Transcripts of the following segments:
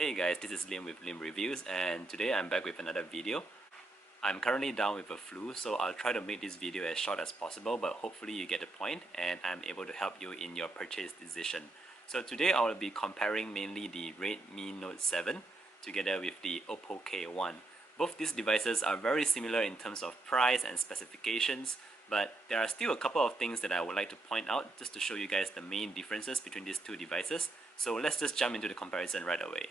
Hey guys, this is Liam with Liam Reviews, and today I'm back with another video. I'm currently down with a flu, so I'll try to make this video as short as possible, but hopefully you get the point and I'm able to help you in your purchase decision. So today I will be comparing mainly the Redmi Note 7 together with the Oppo K1. Both these devices are very similar in terms of price and specifications, but there are still a couple of things that I would like to point out just to show you guys the main differences between these two devices. So let's just jump into the comparison right away.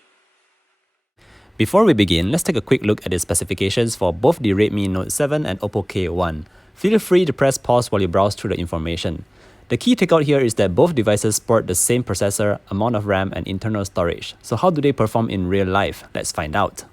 Before we begin, let's take a quick look at the specifications for both the Redmi Note 7 and Oppo K1. Feel free to press pause while you browse through the information. The key takeout here is that both devices sport the same processor, amount of RAM, and internal storage. So how do they perform in real life? Let's find out.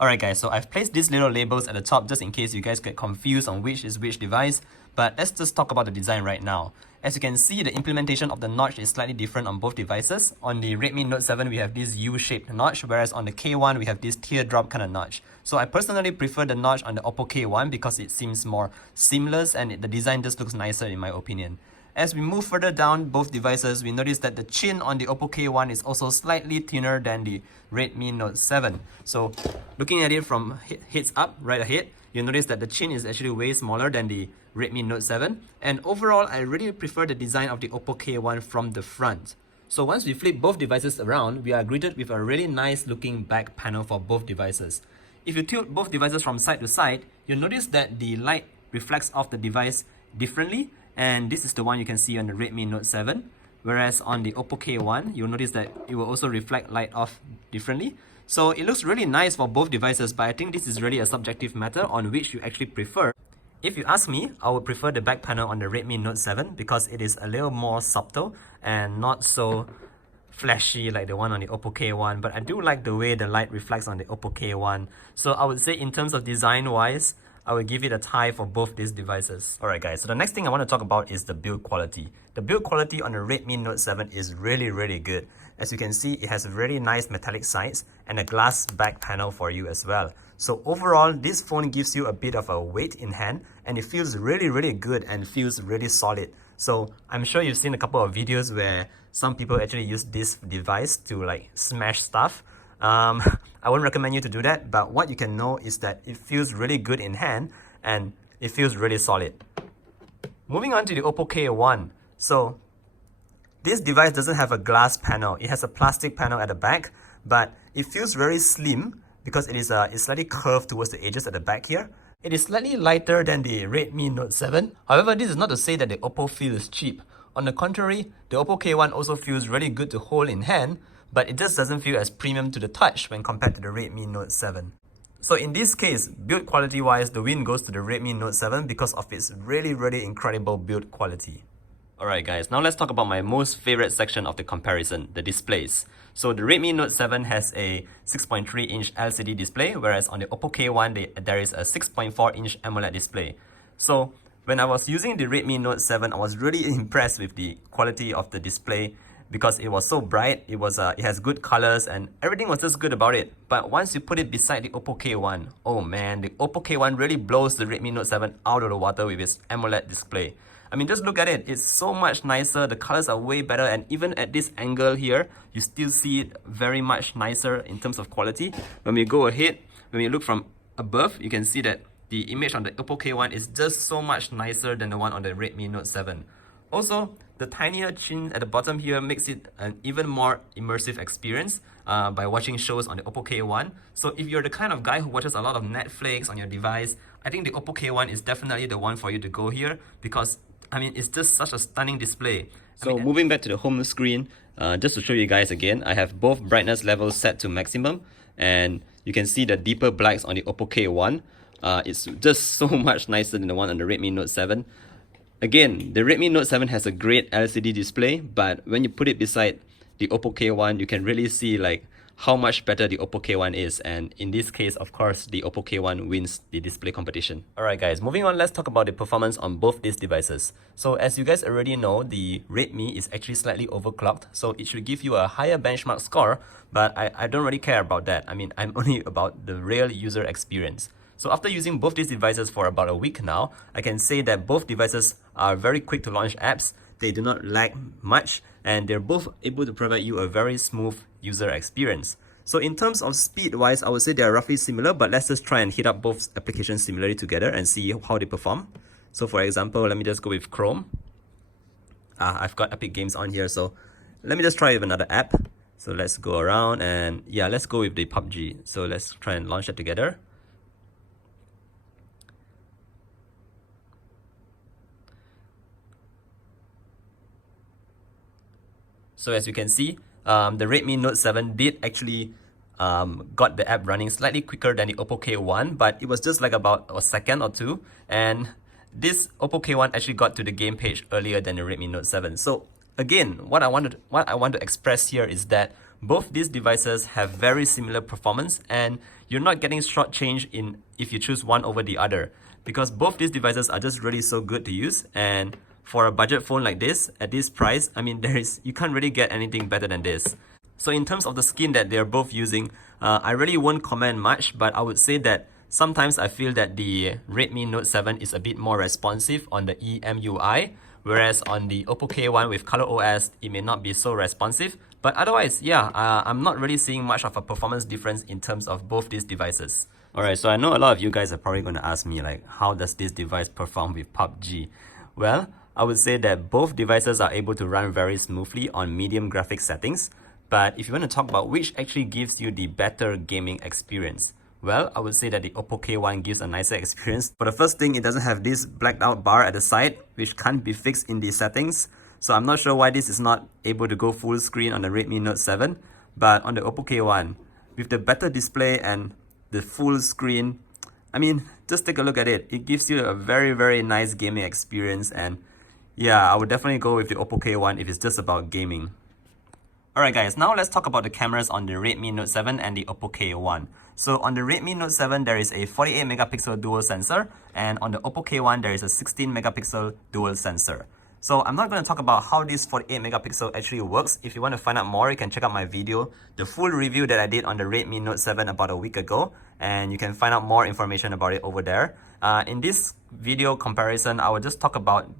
Alright guys, so I've placed these little labels at the top just in case you guys get confused on which is which device, but let's just talk about the design right now. As you can see, the implementation of the notch is slightly different on both devices. On the Redmi Note 7, we have this U-shaped notch, whereas on the K1, we have this teardrop kind of notch. So I personally prefer the notch on the Oppo K1 because it seems more seamless and the design just looks nicer in my opinion. As we move further down both devices, we notice that the chin on the Oppo K1 is also slightly thinner than the Redmi Note 7. So looking at it from heads up, right ahead, you'll notice that the chin is actually way smaller than the Redmi Note 7. And overall, I really prefer the design of the Oppo K1 from the front. So once we flip both devices around, we are greeted with a really nice looking back panel for both devices. If you tilt both devices from side to side, you'll notice that the light reflects off the device differently. And this is the one you can see on the Redmi Note 7. Whereas on the Oppo K1, you'll notice that it will also reflect light off differently. So it looks really nice for both devices, but I think this is really a subjective matter on which you actually prefer. If you ask me, I would prefer the back panel on the Redmi Note 7 because it is a little more subtle and not so flashy like the one on the Oppo K1, but I do like the way the light reflects on the Oppo K1. So I would say in terms of design wise, I will give it a tie for both these devices. Alright guys, so the next thing I want to talk about is the build quality. The build quality on the Redmi Note 7 is really good. As you can see, it has really nice metallic sides and a glass back panel for you as well. So overall, this phone gives you a bit of a weight in hand and it feels really good and feels really solid. So I'm sure you've seen a couple of videos where some people actually use this device to like smash stuff. I wouldn't recommend you to do that, but what you can know is that it feels really good in hand and it feels really solid. Moving on to the Oppo K1. So this device doesn't have a glass panel. It has a plastic panel at the back, but it feels very slim because it's slightly curved towards the edges at the back here. It is slightly lighter than the Redmi Note 7. However, this is not to say that the Oppo feels cheap. On the contrary, the Oppo K1 also feels really good to hold in hand, but it just doesn't feel as premium to the touch when compared to the Redmi Note 7. So in this case, build quality wise, the win goes to the Redmi Note 7 because of its really incredible build quality. Alright guys, now let's talk about my most favorite section of the comparison, the displays. So the Redmi Note 7 has a 6.3-inch LCD display, whereas on the Oppo K1 there is a 6.4-inch AMOLED display. So when I was using the Redmi Note 7, I was really impressed with the quality of the display because it was so bright, it has good colors and everything was just good about it. But once you put it beside the Oppo K1, oh man, the Oppo K1 really blows the Redmi Note 7 out of the water with its AMOLED display. I mean, just look at it, it's so much nicer, the colors are way better, and even at this angle here, you still see it very much nicer in terms of quality. When we go ahead, when we look from above, you can see that the image on the Oppo K1 is just so much nicer than the one on the Redmi Note 7. Also, the tinier chin at the bottom here makes it an even more immersive experience by watching shows on the Oppo K1. So if you're the kind of guy who watches a lot of Netflix on your device, I think the Oppo K1 is definitely the one for you to go here because I mean, it's just such a stunning display. So moving back to the home screen, just to show you guys again, I have both brightness levels set to maximum and you can see the deeper blacks on the Oppo K1. It's just so much nicer than the one on the Redmi Note 7. Again, the Redmi Note 7 has a great LCD display, but when you put it beside the Oppo K1, you can really see like how much better the Oppo K1 is, and in this case, of course, the Oppo K1 wins the display competition. Alright guys, moving on, let's talk about the performance on both these devices. So as you guys already know, the Redmi is actually slightly overclocked, so it should give you a higher benchmark score, but I don't really care about that. I mean, I'm only about the real user experience. So after using both these devices for about a week now, I can say that both devices are very quick to launch apps. they do not lag much, and they're both able to provide you a very smooth user experience. So in terms of speed wise, I would say they're roughly similar, but let's just try and hit up both applications similarly together and see how they perform. So for example, let me just go with Chrome. I've got Epic Games on here, so let me just try with another app. So let's go around and yeah, let's go with the PUBG. So let's try and launch it together. So as you can see, the Redmi Note 7 did actually got the app running slightly quicker than the Oppo K1, but it was just like about a second or two. And this Oppo K1 actually got to the game page earlier than the Redmi Note 7. So again, what I want to express here is that both these devices have very similar performance, and you're not getting shortchanged in if you choose one over the other, because both these devices are just really so good to use. And for a budget phone like this, at this price, I mean, you can't really get anything better than this. So in terms of the skin that they're both using, I really won't comment much, but I would say that sometimes I feel that the Redmi Note 7 is a bit more responsive on the EMUI, whereas on the Oppo K1 with ColorOS, it may not be so responsive. But otherwise, yeah, I'm not really seeing much of a performance difference in terms of both these devices. Alright, so I know a lot of you guys are probably going to ask me, like, how does this device perform with PUBG? Well, I would say that both devices are able to run very smoothly on medium graphics settings. But if you want to talk about which actually gives you the better gaming experience, well, I would say that the Oppo K1 gives a nicer experience. For the first thing, it doesn't have this blacked out bar at the side, which can't be fixed in the settings. So I'm not sure why this is not able to go full screen on the Redmi Note 7. But on the Oppo K1, with the better display and the full screen, I mean, just take a look at it. It gives you a very, very nice gaming experience. And yeah, I would definitely go with the Oppo K1 if it's just about gaming. Alright guys, now let's talk about the cameras on the Redmi Note 7 and the Oppo K1. So on the Redmi Note 7, there is a 48 megapixel dual sensor, and on the Oppo K1, there is a 16 megapixel dual sensor. So I'm not going to talk about how this 48 megapixel actually works. If you want to find out more, you can check out my video, the full review that I did on the Redmi Note 7 about a week ago, and you can find out more information about it over there. In this video comparison, I will just talk about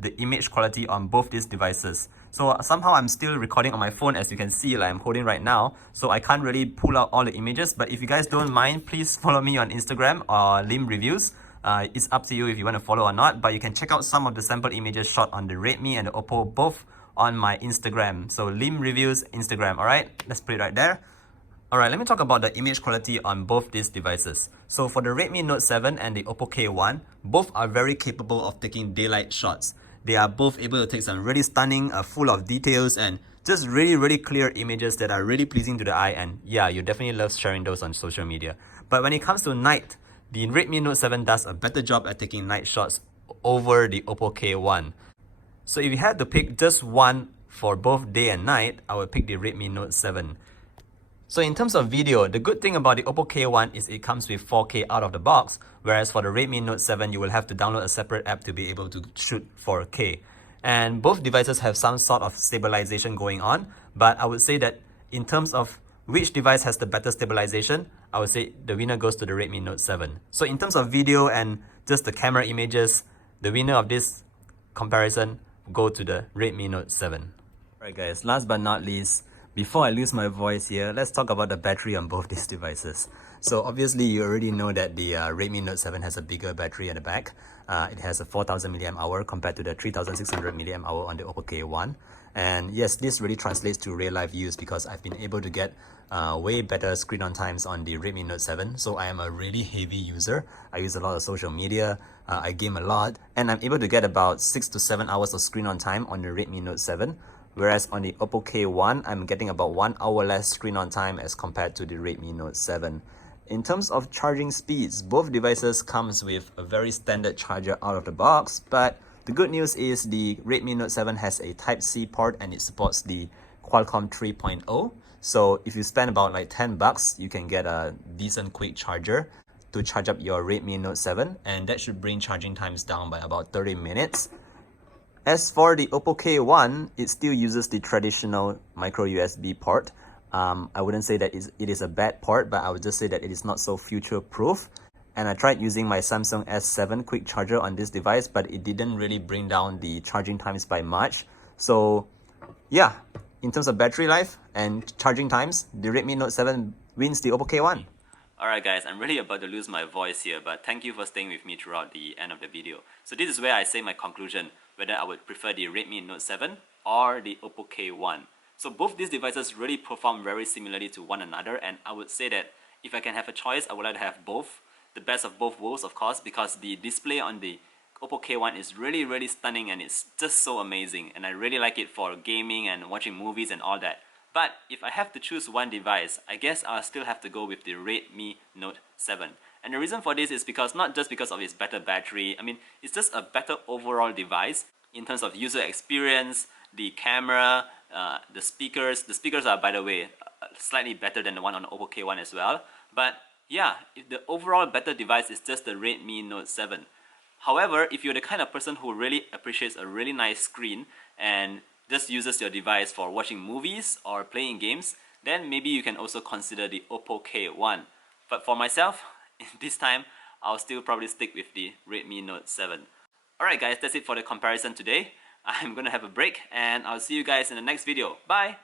the image quality on both these devices. So somehow I'm still recording on my phone, as you can see, like I'm holding right now, so I can't really pull out all the images. But if you guys don't mind, please follow me on Instagram or Lim Reviews. It's up to you if you want to follow or not, but you can check out some of the sample images shot on the Redmi and the Oppo, both on my Instagram. So Lim Reviews Instagram. Alright, let's put it right there. Alright, let me talk about the image quality on both these devices. So for the Redmi Note 7 and the Oppo K1, both are very capable of taking daylight shots. They are both able to take some really stunning, full of details and just really clear images that are really pleasing to the eye. And yeah, you definitely love sharing those on social media. But when it comes to night, the Redmi Note 7 does a better job at taking night shots over the Oppo K1. So if you had to pick just one for both day and night, I would pick the Redmi Note 7. So in terms of video, the good thing about the Oppo K1 is it comes with 4K out of the box, whereas for the Redmi Note 7, you will have to download a separate app to be able to shoot 4K. And both devices have some sort of stabilization going on, but I would say that in terms of which device has the better stabilization, I would say the winner goes to the Redmi Note 7. So in terms of video and just the camera images, the winner of this comparison go to the Redmi Note 7. Alright guys, last but not least, before I lose my voice here, let's talk about the battery on both these devices. So obviously you already know that the Redmi Note 7 has a bigger battery at the back. It has a 4000 mAh compared to the 3600 mAh on the Oppo K1. And yes, this really translates to real life use because I've been able to get way better screen on times on the Redmi Note 7. So I am a really heavy user. I use a lot of social media, I game a lot, and I'm able to get about 6 to 7 hours of screen on time on the Redmi Note 7. Whereas on the Oppo K1, I'm getting about 1 hour less screen on time as compared to the Redmi Note 7. In terms of charging speeds, both devices comes with a very standard charger out of the box, but the good news is the Redmi Note 7 has a Type-C port and it supports the Qualcomm 3.0. So if you spend about like $10, you can get a decent quick charger to charge up your Redmi Note 7, and that should bring charging times down by about 30 minutes. As for the Oppo K1, it still uses the traditional micro USB port. I wouldn't say that it is a bad port, but I would just say that it is not so future-proof. and I tried using my Samsung S7 quick charger on this device, but it didn't really bring down the charging times by much. So yeah, in terms of battery life and charging times, the Redmi Note 7 wins the Oppo K1. Alright guys, I'm really about to lose my voice here, but thank you for staying with me throughout the end of the video. So this is where I say my conclusion, whether I would prefer the Redmi Note 7 or the Oppo K1. So both these devices really perform very similarly to one another, and I would say that if I can have a choice, I would like to have both. The best of both worlds, of course, because the display on the Oppo K1 is really stunning and it's just so amazing, and I really like it for gaming and watching movies and all that. But if I have to choose one device, I guess I'll still have to go with the Redmi Note 7. And the reason for this is because not just because of its better battery, I mean, it's just a better overall device in terms of user experience, the camera, the speakers. The speakers are, by the way, slightly better than the one on the Oppo K1 as well. But yeah, if the overall better device is just the Redmi Note 7. However, if you're the kind of person who really appreciates a really nice screen and just uses your device for watching movies or playing games, then maybe you can also consider the Oppo K1. But for myself, this time, I'll still probably stick with the Redmi Note 7. Alright guys, that's it for the comparison today. I'm gonna have a break and I'll see you guys in the next video. Bye!